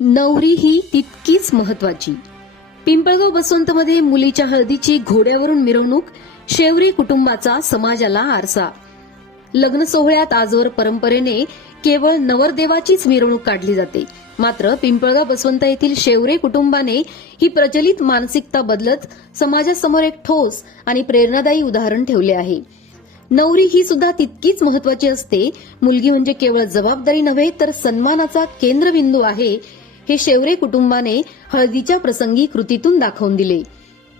नवरी ही तितकीच महत्वाची. पिंपळगाव बसवंतमध्ये मुलीच्या हळदीची घोड्यावरून मिरवणूक, शेवरी कुटुंबाचा समाजाला आरसा. लग्न सोहळ्यात आजवर परंपरेने केवळ नवरदेवाचीच मिरवणूक काढली जाते. मात्र पिंपळगाव बसवंत येथील शेवरे कुटुंबाने ही प्रचलित मानसिकता बदलत समाजासमोर एक ठोस आणि प्रेरणादायी उदाहरण ठेवले आहे. नवरी ही सुद्धा तितकीच महत्वाची असते. मुलगी म्हणजे केवळ जबाबदारी नव्हे तर सन्मानाचा केंद्रबिंदू आहे, हे शेवरे कुटुंबाने हळदीच्या प्रसंगी कृतीतून दाखवून दिले.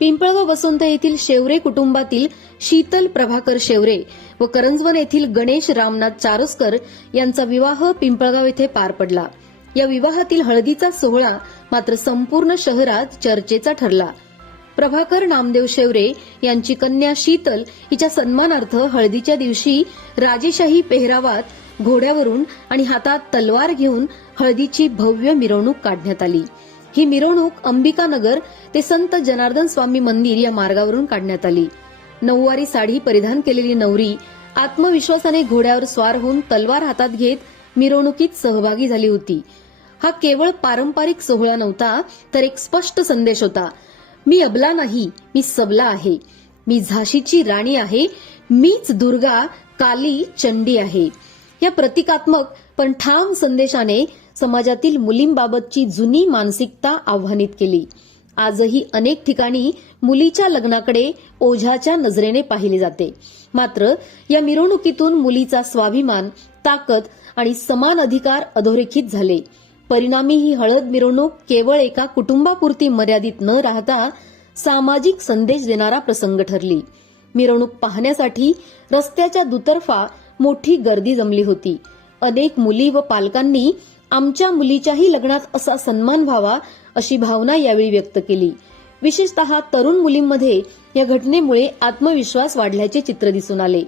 पिंपळगाव बसवंत येथील शेवरे कुटुंबातील शीतल प्रभाकर शेवरे व करंजवन येथील गणेश रामनाथ चारोस्कर यांचा विवाह पिंपळगाव येथे पार पडला. या विवाहातील हळदीचा सोहळा मात्र संपूर्ण शहरात चर्चेचा ठरला. प्रभाकर नामदेव शेवरे यांची कन्या शीतल हिच्या सन्मानार्थ हळदीच्या दिवशी राजेशाही पेहरावात घोड्यावरून आणि हातात तलवार घेऊन हळदीची भव्य मिरवणूक काढण्यात आली. ही मिरवणूक अंबिकानगर ते संत जनार्दन स्वामी मंदिर या मार्गावरून काढण्यात आली. नऊवारी साडी परिधान केलेली नवरी आत्मविश्वासाने घोड्यावर स्वार होऊन तलवार हातात घेत मिरवणुकीत सहभागी झाली होती. हा केवळ पारंपरिक सोहळा नव्हता, तर एक स्पष्ट संदेश होता. मी अबला नाही, मी सबला आहे. मी झाशीची राणी आहे. मीच दुर्गा, काली, चंडी आहे. या प्रतिकात्मक पण ठाम संदेशाने समाजातील मुलींबाबतची जुनी मानसिकता आव्हानित केली. आजही अनेक ठिकाणी मुलीच्या लग्नाकडे ओझ्याच्या नजरेने पाहिले जाते. मात्र या मिरवणुकीतून मुलीचा स्वाभिमान, ताकद आणि समान अधिकार अधोरेखित झाले. परिणामी ही हळद मिरवणूक केवळ एका कुटुंबापुरती मर्यादित न राहता सामाजिक संदेश देणारा प्रसंग ठरली. मिरवणूक पाहण्यासाठी रस्त्याच्या दुतर्फा मोठी गर्दी जमली होती. अनेक मुली व पालकांनी आमच्या मुलीच्याही लग्नात असा सन्मान व्हावा अशी भावना यावेळी व्यक्त केली. विशेषतः तरुण मुलींमध्ये या घटनेमुळे आत्मविश्वास वाढल्याचे चित्र दिसून आले.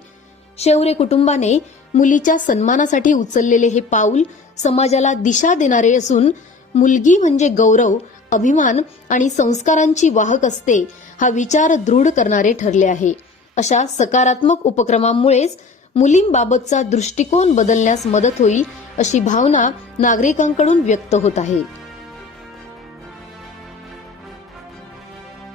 शेवरे कुटुंबाने मुलीच्या सन्मानासाठी उचललेले हे पाऊल समाजाला दिशा देणारे असून, मुलगी म्हणजे गौरव, अभिमान आणि संस्कारांची वाहक असते हा विचार दृढ करणारे ठरले आहे. अशा सकारात्मक उपक्रमांमुळेच मुलींबाबतचा दृष्टिकोन बदलण्यास मदत होईल अशी भावना नागरिकांकडून व्यक्त होत आहे.